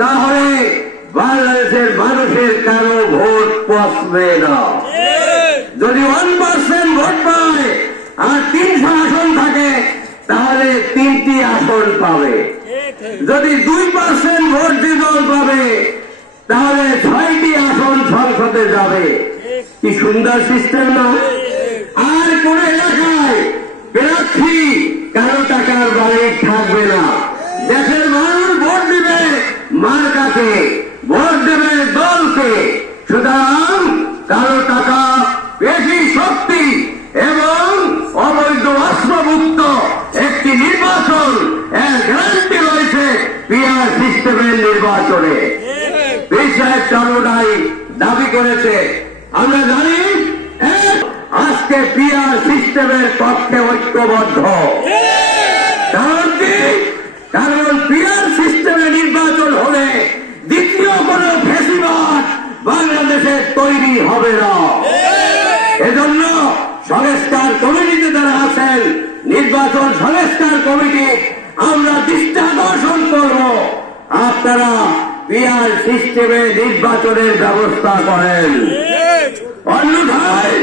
তাহলে বাংলাদেশের মানুষের কারো ভোট পচবে না। যদি 1% ভোট পায় আর 300 আসন থাকে তাহলে 3টি আসন পাবে। যদি 2% ভোট যে দল পাবে তাহলে 6টি আসন সংসদে যাবে। কি সুন্দর সিস্টেম না? আর কোন এলাকায় প্রার্থী কারো টাকার বাড়ি থাকবে না। দেশের মানুষ ভোট দিবে মার্কাকে, ভোট দেবে দলকে। সুতরাং কারো টাকা, বেশি শক্তি এবং অবৈধ অস্ত্রমুক্ত একটি নির্বাচন এর গ্যারান্টি রয়েছে পিআর সিস্টেমের নির্বাচনে। পীর সাহেব চরমনাই দাবি করেছে, আমরা জানি আজকে পিআর সিস্টেমের পক্ষে ঐক্যবদ্ধ। কারণ কি? কারণ পিআর সিস্টেমে নির্বাচন হলে দ্বিতীয় কোন ফ্যাসিবাদ বাংলাদেশে তৈরি হবে না। এজন্য সংস্কার কমিটিতে যারা আছেন, নির্বাচন সংস্কার কমিটি, আমরা দৃষ্টি আকর্ষণ করব, আপনারা পিআর সিস্টেমে নির্বাচনের ব্যবস্থা করেন। অন্যথায়